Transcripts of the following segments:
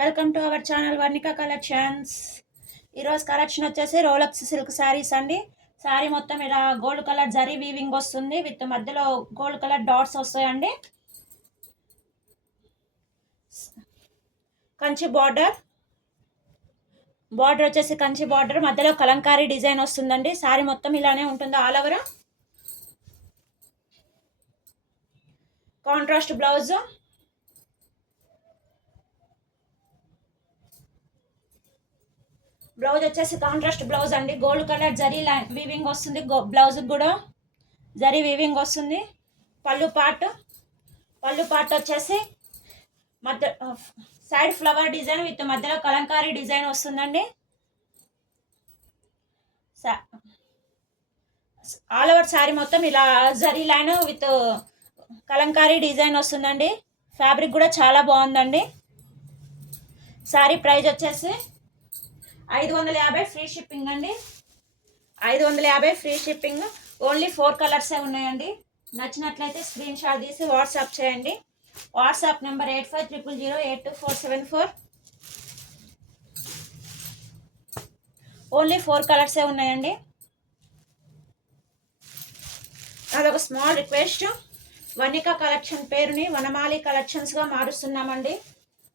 Welcome to our channel Varnika collections ఈరోజు collection వచ్చేసి Rolex silk saris అండి. శారీ మొత్తం ఇలా గోల్డ్ కలర్ జరీ వీవింగ్ వస్తుంది. విత్ మధ్యలో గోల్డ్ కలర్ డాట్స్ వస్తాయండి. కంచి బార్డర్ బార్డర్ వచ్చేసి కంచి బార్డర్ మధ్యలో కలంకారీ డిజైన్ వస్తుందండి. శారీ మొత్తం ఇలానే ఉంటుంది all over contrast blouse blouse వచ్చేసి కాంట్రాస్ట్ బ్లౌజ్ అండి. గోల్డ్ కలర్ జరీ వీవింగ్ వస్తుంది. బ్లౌజ్ కూడా జరీ వీవింగ్ వస్తుంది. పళ్ళు పార్ట్ పళ్ళు పార్ట్ వచ్చేసి మధ్య సైడ్ ఫ్లవర్ డిజైన్ విత్ మధ్యలో కలంకారీ డిజైన్ వస్తుందండి. ఆల్ ఓవర్ శారీ మొత్తం ఇలా zari line with Kalamkari design వస్తుందండి. ఫ్యాబ్రిక్ కూడా చాలా బాగుందండి. శారీ ప్రైస్ వచ్చేసి ఐదు వందల యాభై ఫ్రీ షిప్పింగ్ అండి. ఐదు వందల యాభై ఫ్రీ షిప్పింగ్. ఓన్లీ ఫోర్ కలర్సే ఉన్నాయండి. నచ్చినట్లయితే స్క్రీన్ షాట్ తీసి వాట్సాప్ చేయండి. WhatsApp number eight five triple zero eight two four seven four. Only four కలర్సే ఉన్నాయండి. అదొక స్మాల్ రిక్వెస్ట్. వనిక కలెక్షన్ పేరుని వనమాలి కలెక్షన్స్గా మారుస్తున్నామండి.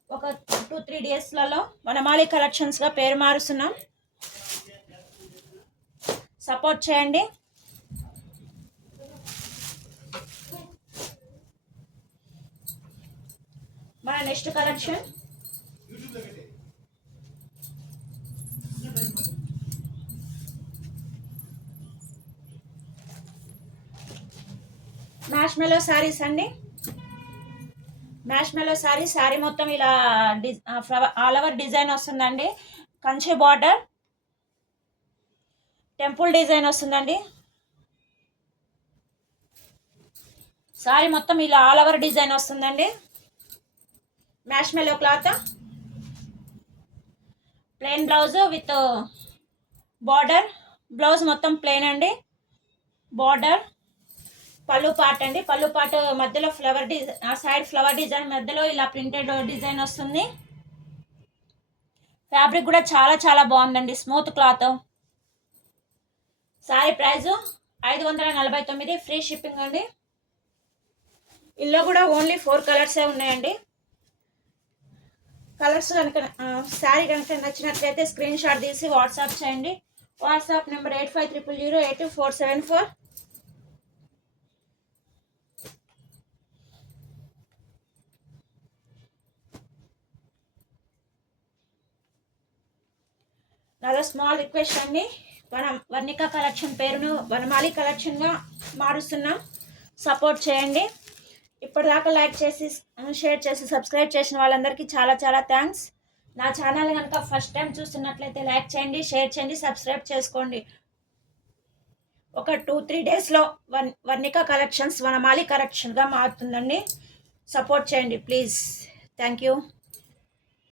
ఒక టూ త్రీ డేస్లలో వనమాలి కలెక్షన్స్గా పేరు మారుస్తున్నాం. సపోర్ట్ చేయండి. మన next collection. Marshmallow saris అండి. నేషనల్లో సారీ శారీ శారీ మొత్తం ఇలా ఫ్లవర్ ఆల్ ఓవర్ డిజైన్ వస్తుందండి. కంచె బార్డర్. టెంపుల్ డిజైన్ వస్తుందండి. శారీ మొత్తం ఇలా ఆల్ ఓవర్ డిజైన్ వస్తుందండి. Marshmallow cloth. Plain blouse with border. Blouse మొత్తం ప్లెయిన్ అండి. బార్డర్. పళ్ళు పార్ట్ అండి. పళ్ళు పార్ట్ మధ్యలో ఫ్లవర్ డిజైన్ ఆ సైడ్ ఫ్లవర్ డిజైన్ మధ్యలో ఇలా ప్రింటెడ్ డిజైన్ వస్తుంది. ఫ్యాబ్రిక్ కూడా చాలా చాలా బాగుందండి. స్మూత్ క్లాత్ సారీ ప్రైజు ఐదు వందల నలభై తొమ్మిది. ఫ్రీ షిప్పింగ్ అండి. ఇందులో కూడా ఓన్లీ ఫోర్ కలర్సే ఉన్నాయండి. కలర్స్ కనుక శారీ కనుక నచ్చినట్లయితే స్క్రీన్ షాట్ తీసి వాట్సాప్ చేయండి. WhatsApp number eight five triple zero eight four seven four నాదో స్మాల్ రిక్వెస్ట్ అండి. మనం వర్ణిక కలెక్షన్ పేరును వనమాలి కలెక్షన్గా మారుస్తున్నాం. సపోర్ట్ చేయండి. ఇప్పటిదాకా లైక్ చేసి షేర్ చేసి సబ్స్క్రైబ్ చేసిన వాళ్ళందరికీ చాలా చాలా థ్యాంక్స్. నా ఛానల్ కనుక ఫస్ట్ టైం చూస్తున్నట్లయితే లైక్ చేయండి షేర్ చేయండి సబ్స్క్రైబ్ చేసుకోండి. ఒక టూ త్రీ డేస్లో వన్ వర్ణిక కలెక్షన్స్ వనమాలి కలెక్షన్గా మారుతుందండి. సపోర్ట్ చేయండి ప్లీజ్. Thank you.